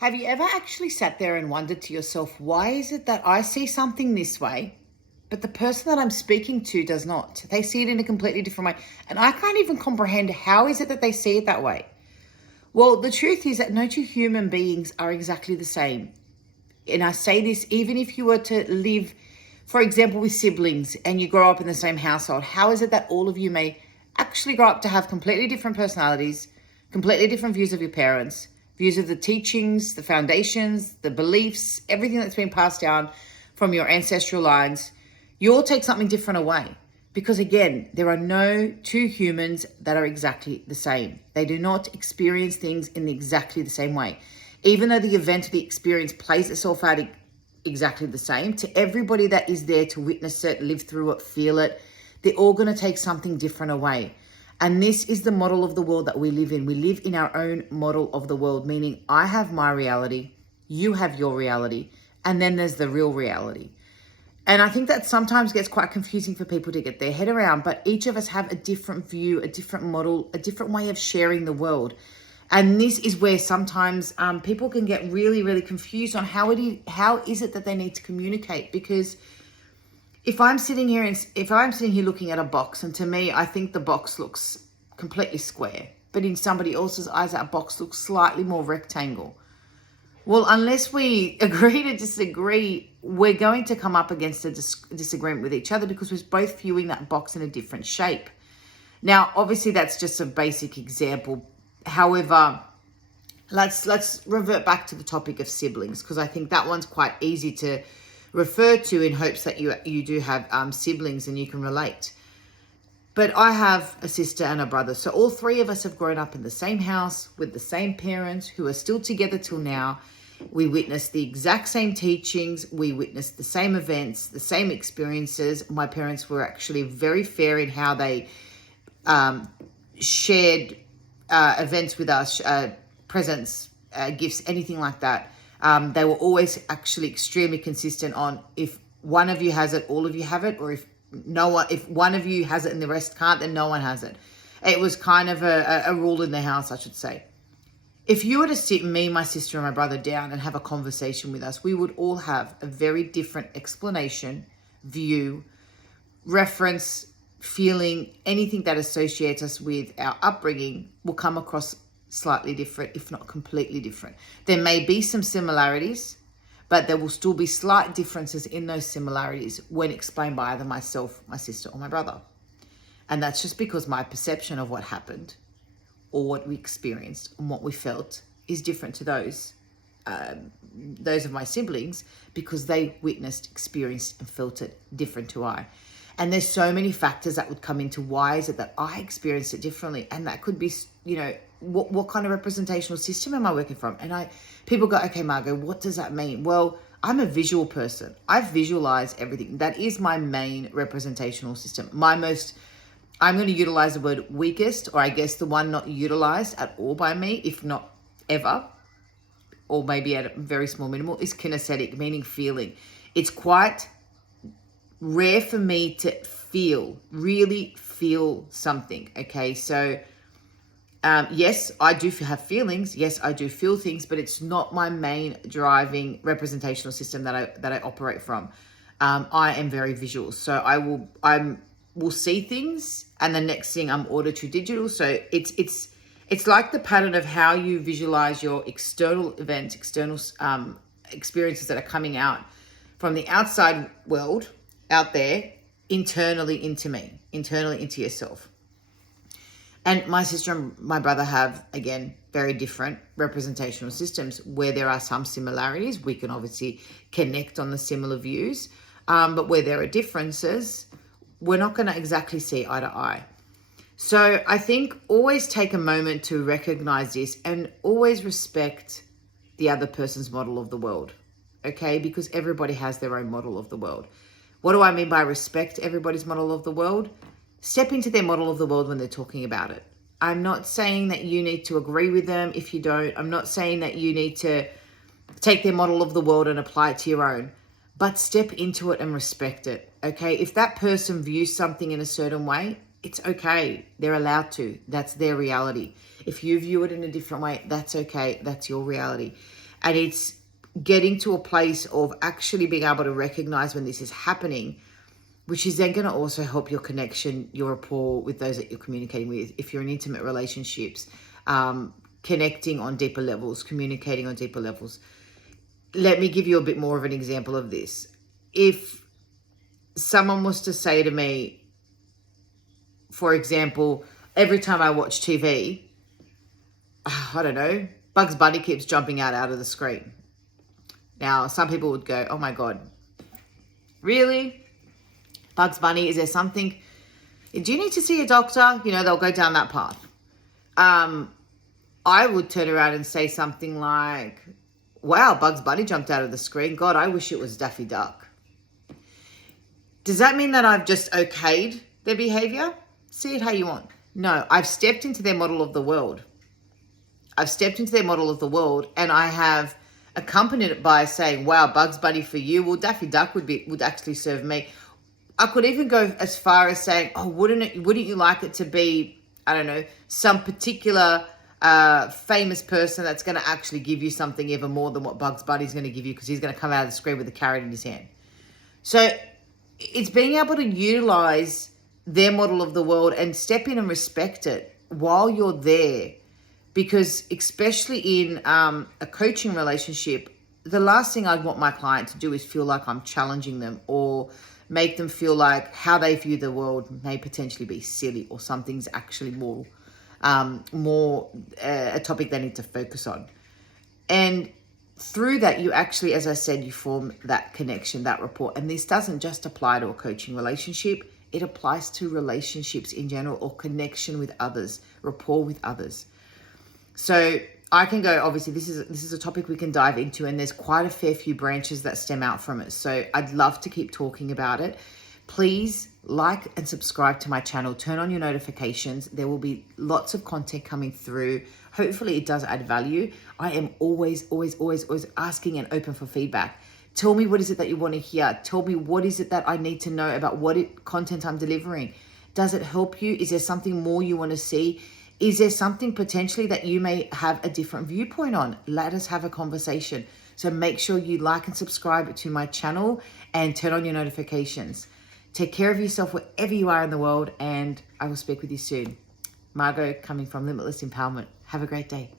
Have you ever actually sat there and wondered to yourself, why is it that I see something this way, but the person that I'm speaking to does not? They see it in a completely different way. And I can't even comprehend how is it that they see it that way. Well, the truth is that no two human beings are exactly the same. And I say this, even if you were to live, for example, with siblings and you grow up in the same household, how is it that all of you may actually grow up to have completely different personalities, completely different views of your parents, views of the teachings, the foundations, the beliefs, everything that's been passed down from your ancestral lines? You all take something different away. Because again, there are no two humans that are exactly the same. They do not experience things in exactly the same way. Even though the event or the experience plays itself out exactly the same, to everybody that is there to witness it, live through it, feel it, they're all going to take something different away. And this is the model of the world that we live in. We live in our own model of the world, meaning I have my reality, you have your reality, and then there's the real reality. And I think that sometimes gets quite confusing for people to get their head around, but each of us have a different view, a different model, a different way of sharing the world. And this is where sometimes people can get really, really confused on how is it that they need to communicate. Because if I'm sitting here looking at a box, and to me, I think the box looks completely square, but in somebody else's eyes, that box looks slightly more rectangle. Well, unless we agree to disagree, we're going to come up against a disagreement with each other because we're both viewing that box in a different shape. Now, obviously, that's just a basic example. However, let's revert back to the topic of siblings, because I think that one's quite easy to refer to in hopes that you do have siblings and you can relate. But I have a sister and a brother. So all three of us have grown up in the same house with the same parents who are still together till now. We witnessed the exact same teachings. We witnessed the same events, the same experiences. My parents were actually very fair in how they shared events with us, presents, gifts, anything like that. They were always actually extremely consistent on if one of you has it, all of you have it, or if one of you has it and the rest can't, then no one has it. It was kind of a rule in the house, I should say. If you were to sit me, my sister, and my brother down and have a conversation with us, we would all have a very different explanation, view, reference, feeling, anything that associates us with our upbringing will come across slightly different, if not completely different. There may be some similarities, but there will still be slight differences in those similarities when explained by either myself, my sister, or my brother. And that's just because my perception of what happened or what we experienced and what we felt is different to those of my siblings, because they witnessed, experienced, and felt it different to I. And there's so many factors that would come into why is it that I experienced it differently. And that could be, what kind of representational system am I working from? And people go, okay, Margot, what does that mean? Well, I'm a visual person. I visualize everything. That is my main representational system. I'm going to utilize the word weakest, or I guess the one not utilized at all by me, if not ever, or maybe at a very small minimal, is kinesthetic, meaning feeling. It's quite rare for me to really feel something. Okay, so yes, I do have feelings. Yes, I do feel things, but it's not my main driving representational system that I operate from. I am very visual, so I will see things, and the next thing I'm auditory digital. So it's like the pattern of how you visualize your external events, external experiences that are coming out from the outside world out there, internally into yourself. And my sister and my brother have, again, very different representational systems where there are some similarities. We can obviously connect on the similar views, but where there are differences, we're not going to exactly see eye to eye. So I think always take a moment to recognize this and always respect the other person's model of the world, okay? Because everybody has their own model of the world. What do I mean by respect everybody's model of the world? Step into their model of the world when they're talking about it. I'm not saying that you need to agree with them if you don't. I'm not saying that you need to take their model of the world and apply it to your own. But step into it and respect it, okay? If that person views something in a certain way, it's okay. They're allowed to. That's their reality. If you view it in a different way, that's okay. That's your reality. And it's getting to a place of actually being able to recognize when this is happening, which is then going to also help your connection, your rapport with those that you're communicating with. If you're in intimate relationships, connecting on deeper levels, communicating on deeper levels. Let me give you a bit more of an example of this. If someone was to say to me, for example, every time I watch TV, I don't know, Bugs Bunny keeps jumping out of the screen. Now, some people would go, oh my God, really? Bugs Bunny, is there something? Do you need to see a doctor? You know, they'll go down that path. I would turn around and say something like, wow, Bugs Bunny jumped out of the screen. God, I wish it was Daffy Duck. Does that mean that I've just okayed their behavior? See it how you want. No, I've stepped into their model of the world. And I have accompanied it by saying, wow, Bugs Bunny for you. Well, Daffy Duck would actually serve me. I could even go as far as saying, oh, wouldn't you like it to be, I don't know, some particular famous person that's going to actually give you something even more than what Bugs Bunny's going to give you, because he's going to come out of the screen with a carrot in his hand. So it's being able to utilize their model of the world and step in and respect it while you're there. Because especially in a coaching relationship, the last thing I'd want my client to do is feel like I'm challenging them or make them feel like how they view the world may potentially be silly or something's actually more a topic they need to focus on. And through that, you actually, as I said, you form that connection, that rapport. And this doesn't just apply to a coaching relationship. It applies to relationships in general, or connection with others, rapport with others. So I can go, obviously, this is a topic we can dive into, and there's quite a fair few branches that stem out from it. So I'd love to keep talking about it. Please like and subscribe to my channel. Turn on your notifications. There will be lots of content coming through. Hopefully it does add value. I am always asking and open for feedback. Tell me what is it that you want to hear. Tell me what is it that I need to know about content I'm delivering. Does it help you? Is there something more you want to see? Is there something potentially that you may have a different viewpoint on? Let us have a conversation. So make sure you like and subscribe to my channel and turn on your notifications. Take care of yourself wherever you are in the world, and I will speak with you soon. Margot, coming from Limitless Empowerment. Have a great day.